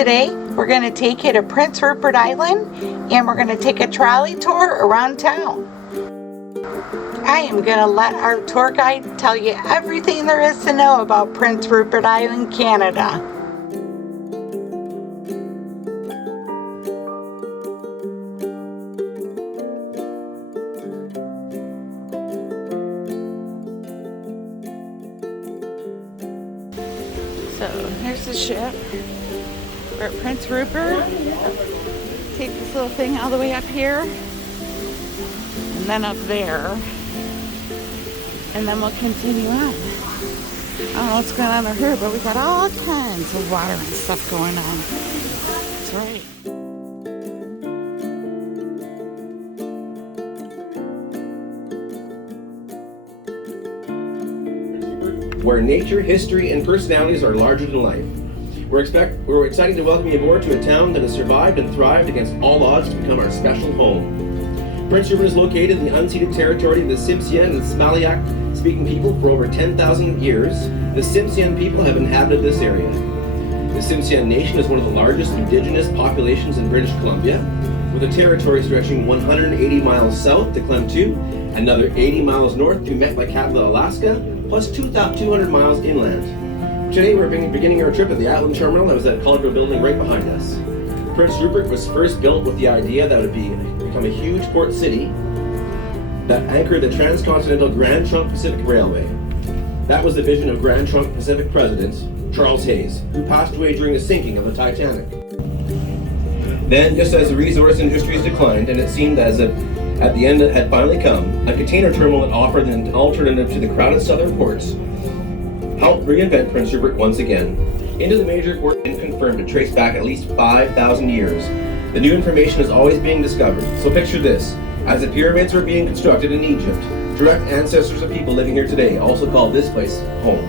Today, we're going to take you to Prince Rupert Island and we're going to take a trolley tour around town. I am going to let our tour guide tell you everything there is to know about Prince Rupert Island, Canada. So here's the ship. We're at Prince Rupert. Take this little thing all the way up here and then up there, and then we'll continue on. I don't know what's going on here, but we got all kinds of water and stuff going on. That's right. Where nature, history, and personalities are larger than life. We're excited to welcome you aboard to a town that has survived and thrived against all odds to become our special home. Prince Rupert is located in the unceded territory of the Tsimshian and Smalleyak speaking people for over 10,000 years. The Tsimshian people have inhabited this area. The Tsimshian Nation is one of the largest indigenous populations in British Columbia, with a territory stretching 180 miles south to Klemtu, another 80 miles north to Metlakatla, Alaska, plus 200 miles inland. Today we're beginning our trip at the Atlan Terminal that was at Colorado Building right behind us. Prince Rupert was first built with the idea that it would become a huge port city that anchored the transcontinental Grand Trunk Pacific Railway. That was the vision of Grand Trunk Pacific President Charles Hayes, who passed away during the sinking of the Titanic. Then, just as the resource industries declined and it seemed as if at the end it had finally come, a container terminal that offered an alternative to the crowded southern ports helped reinvent Prince Rupert once again. Into the major port and confirmed to trace back at least 5,000 years. The new information is always being discovered. So picture this, as the pyramids were being constructed in Egypt, direct ancestors of people living here today also called this place home.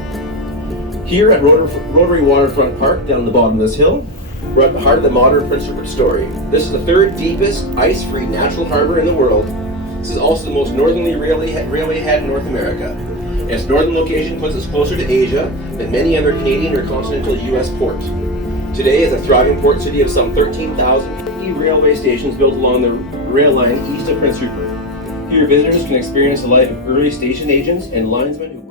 Here at Rotary Waterfront Park, down the bottom of this hill, we're at the heart of the modern Prince Rupert story. This is the third deepest ice-free natural harbor in the world. This is also the most northerly railway head in North America. Its northern location puts us closer to Asia than many other Canadian or continental U.S. ports. Today is a thriving port city of some 13,050 railway stations built along the rail line east of Prince Rupert. Here visitors can experience the life of early station agents and linesmen who worked.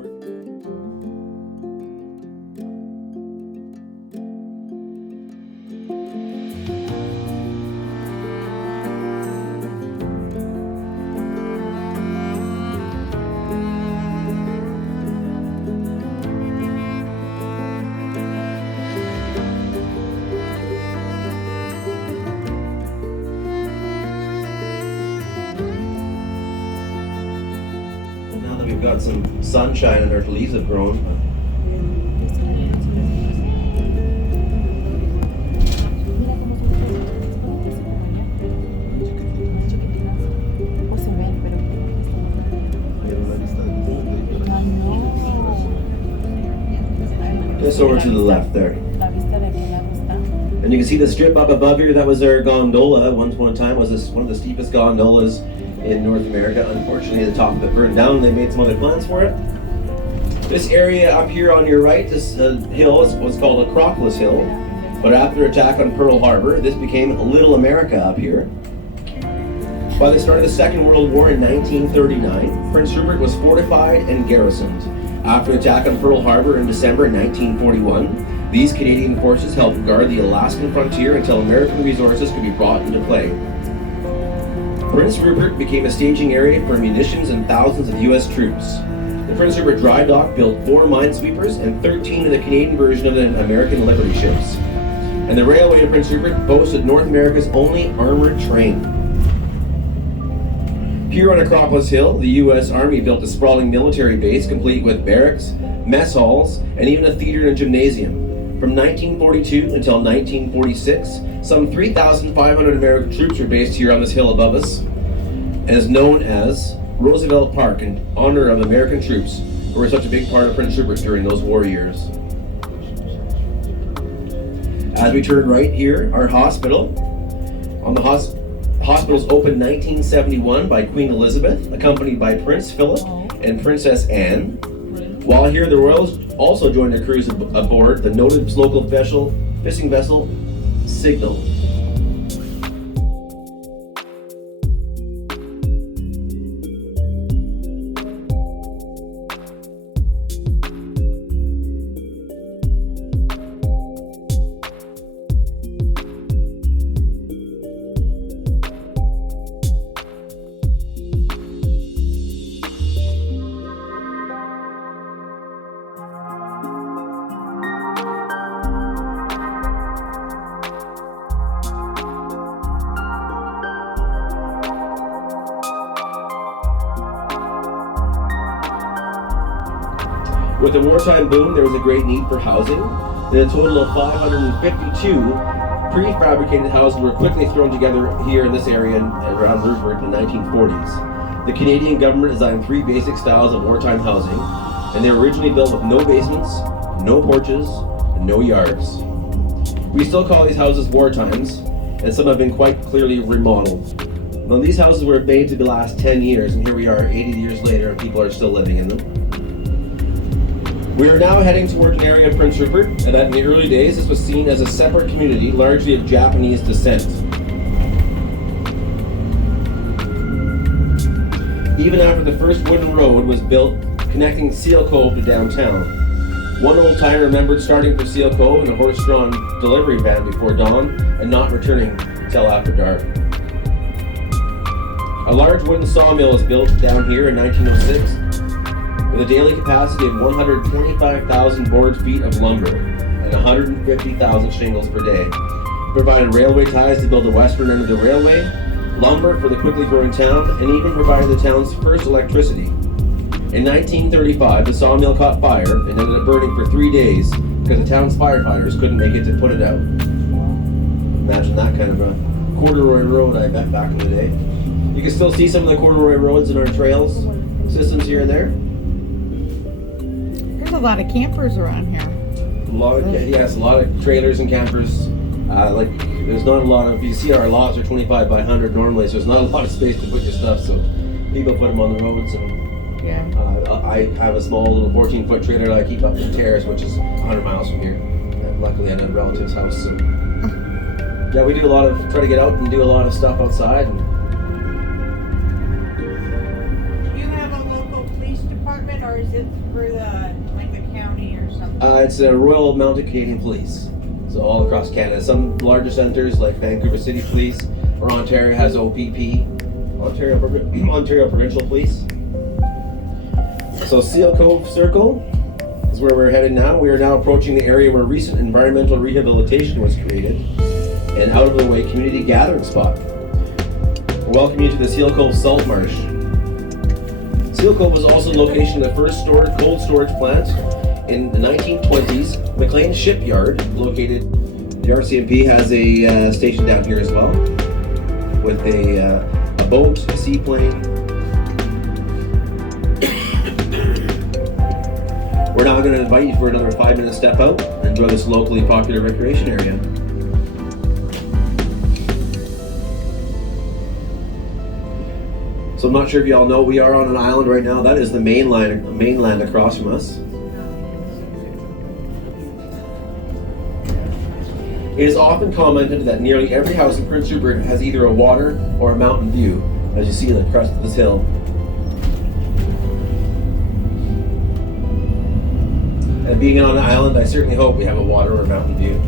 We've got some sunshine and our leaves have grown. Just over to the left there. And you can see the strip up above here, that was our gondola. Once upon a time was one of the steepest gondolas in North America. Unfortunately, the top of it burned down and they made some other plans for it. This area up here on your right, this hill was called Acropolis Hill, but after attack on Pearl Harbor, this became Little America up here. By the start of the Second World War in 1939, Prince Rupert was fortified and garrisoned. After attack on Pearl Harbor in December 1941, these Canadian forces helped guard the Alaskan frontier until American resources could be brought into play. Prince Rupert became a staging area for munitions and thousands of U.S. troops. The Prince Rupert Dry Dock built 4 minesweepers and 13 of the Canadian version of the American Liberty ships. And the railway to Prince Rupert boasted North America's only armored train. Here on Acropolis Hill, the U.S. Army built a sprawling military base complete with barracks, mess halls, and even a theater and a gymnasium. From 1942 until 1946, some 3,500 American troops were based here on this hill above us, and is known as Roosevelt Park in honor of American troops who were such a big part of Prince Rupert during those war years. As we turn right here, our hospital. Hospital's opened 1971 by Queen Elizabeth, accompanied by Prince Philip and Princess Anne. While here, the royals also joined their cruise aboard the noted local fishing vessel signal. With the wartime boom, there was a great need for housing, and a total of 552 prefabricated houses were quickly thrown together here in this area and around Rupert in the 1940s. The Canadian government designed 3 basic styles of wartime housing, and they were originally built with no basements, no porches, and no yards. We still call these houses wartimes, and some have been quite clearly remodeled. Now, these houses were made to last 10 years, and here we are 80 years later, and people are still living in them. We are now heading toward an area of Prince Rupert, and in the early days this was seen as a separate community, largely of Japanese descent. Even after the first wooden road was built connecting Seal Cove to downtown. One old timer remembered starting for Seal Cove in a horse-drawn delivery van before dawn and not returning till after dark. A large wooden sawmill was built down here in 1906 with a daily capacity of 125,000 board feet of lumber and 150,000 shingles per day. It provided railway ties to build the western end of the railway, lumber for the quickly growing town, and even provided the town's first electricity. In 1935, the sawmill caught fire and ended up burning for 3 days because the town's firefighters couldn't make it to put it out. Imagine that kind of a corduroy road, I bet, back in the day. You can still see some of the corduroy roads in our trails systems here and there. There's a lot of campers around here. A lot of trailers and campers. There's not a lot of, you see our lots are 25 by 100 normally, so there's not a lot of space to put your stuff, so people put them on the roads. And yeah. I have a small little 14-foot trailer that I keep up in the terrace, which is 100 miles from here. And luckily I'm at a relative's house, so yeah, we do try to get out and do a lot of stuff outside. And do you have a local police department, or is it for the county or something? It's a Royal Mounted Canadian Police, so all across Canada. Some larger centers like Vancouver City Police or Ontario has OPP, Ontario Provincial Police. So Seal Cove Circle is where we're headed now. We are now approaching the area where recent environmental rehabilitation was created, an out-of-the-way community gathering spot. We welcome you to the Seal Cove Salt Marsh. Seal Cove was also the location of the first cold storage plant in the 1920s. McLean Shipyard, located, the RCMP has a station down here as well, with a boat, a seaplane. We're now going to invite you for another 5-minute step out and enjoy this locally popular recreation area. So I'm not sure if y'all know, we are on an island right now. That is the mainland across from us. It is often commented that nearly every house in Prince Rupert has either a water or a mountain view, as you see on the crest of this hill. And being on an island, I certainly hope we have a water or a mountain view.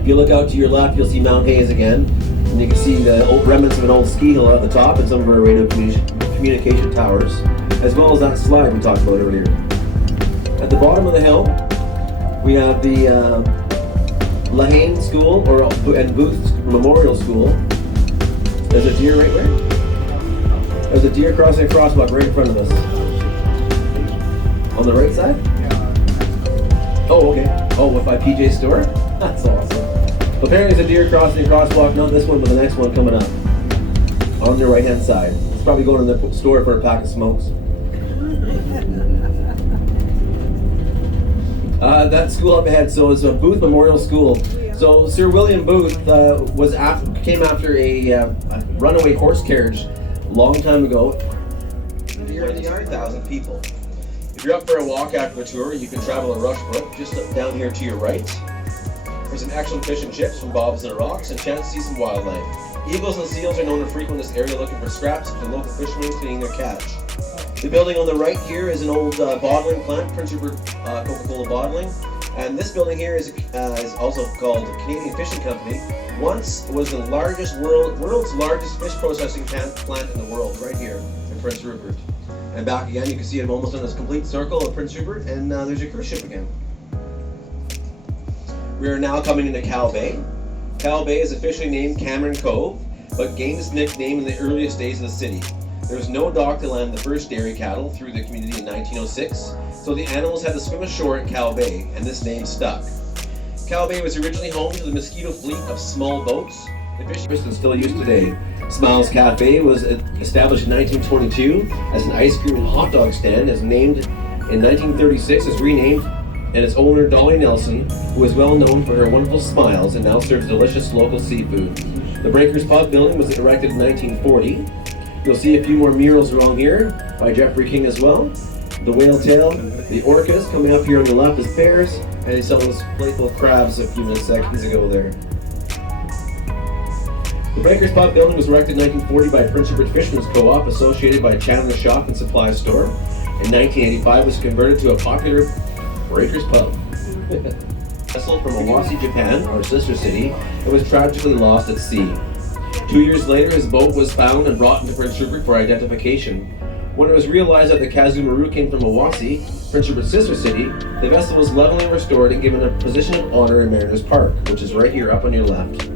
If you look out to your left, you'll see Mount Hayes again. And you can see the old remnants of an old ski hill at the top and some of our radio communication towers, as well as that slide we talked about earlier. At the bottom of the hill, we have the Lahane School and Booth Memorial School. There's a deer right there. There's a deer crossing a crosswalk right in front of us. On the right side? Oh, okay. Oh, with my PJ store? That's awesome. Apparently there's a deer crossing a crosswalk, not this one, but the next one coming up. On the right hand side. It's probably going to the store for a pack of smokes. That school up ahead, so it's a Booth Memorial School. So Sir William Booth came after a runaway horse carriage a long time ago. Here in the 100,000 people. If you're up for a walk after the tour, you can travel a rush book just up down here to your right. for some excellent fish and chips from Bob's and the Rocks, and a chance to see some wildlife. Eagles and seals are known to frequent this area looking for scraps of the local fishermen cleaning their catch. The building on the right here is an old bottling plant, Prince Rupert Coca-Cola Bottling. And this building here is also called Canadian Fishing Company. Once was the world's largest fish processing plant in the world, right here in Prince Rupert. And back again, you can see I'm almost on this complete circle of Prince Rupert, and there's your cruise ship again. We are now coming into Cal Bay. Cal Bay is officially named Cameron Cove, but gained its nickname in the earliest days of the city. There was no dock to land the first dairy cattle through the community in 1906, so the animals had to swim ashore at Cal Bay, and this name stuck. Cal Bay was originally home to the Mosquito fleet of small boats. The fishing is still used today. Smiles Cafe was established in 1922 as an ice cream and hot dog stand, as named in 1936 as renamed, and its owner Dolly Nelson, who is well known for her wonderful smiles and now serves delicious local seafood. The Breakers Pub building was erected in 1940. You'll see a few more murals around here by Jeffrey King as well. The whale tail, the orcas coming up here on the left is bears, and he saw those playful crabs a few seconds ago there. The Breakers Pub building was erected in 1940 by Prince Rupert Fishermen's Co-op, associated by Chandler Shop and Supply Store. In 1985, it was converted to a popular Breakers Pub. Vessel from Owasi, Japan, our sister city, and was tragically lost at sea. 2 years later, his boat was found and brought into Prince Rupert for identification. When it was realized that the Kazumaru came from Owasi, Prince Rupert's sister city, the vessel was levelly restored and given a position of honor in Mariners Park, which is right here up on your left.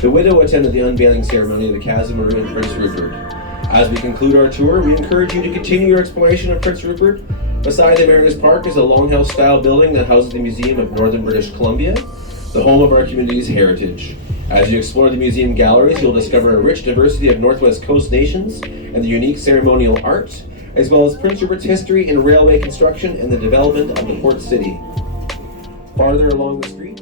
The widow attended the unveiling ceremony of the Kazumaru in Prince Rupert. As we conclude our tour, we encourage you to continue your exploration of Prince Rupert. Beside the Mariners Park is a longhouse-style building that houses the Museum of Northern British Columbia, the home of our community's heritage. As you explore the museum galleries, you'll discover a rich diversity of Northwest Coast nations and the unique ceremonial art, as well as Prince Rupert's history in railway construction and the development of the port city. Farther along the street.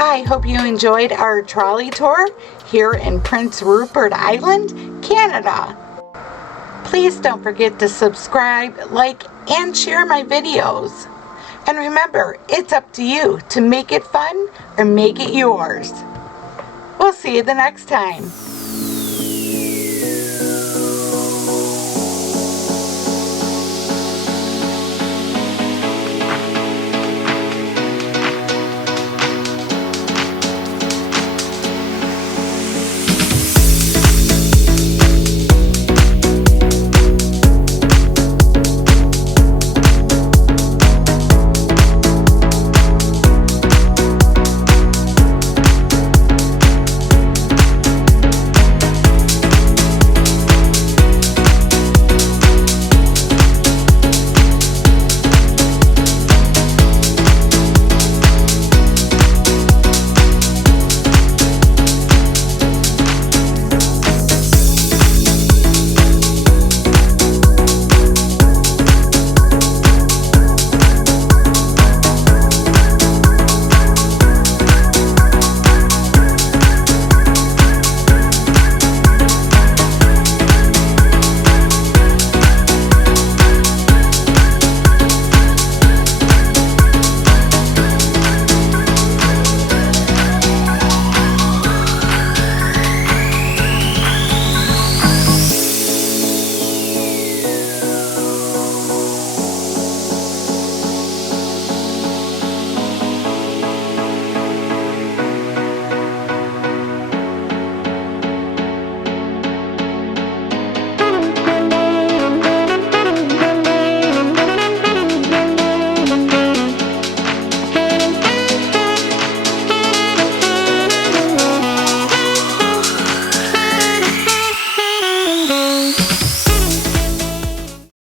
I hope you enjoyed our trolley tour here in Prince Rupert Island, Canada. Please don't forget to subscribe, like, and share my videos. And remember, it's up to you to make it fun or make it yours. We'll see you the next time.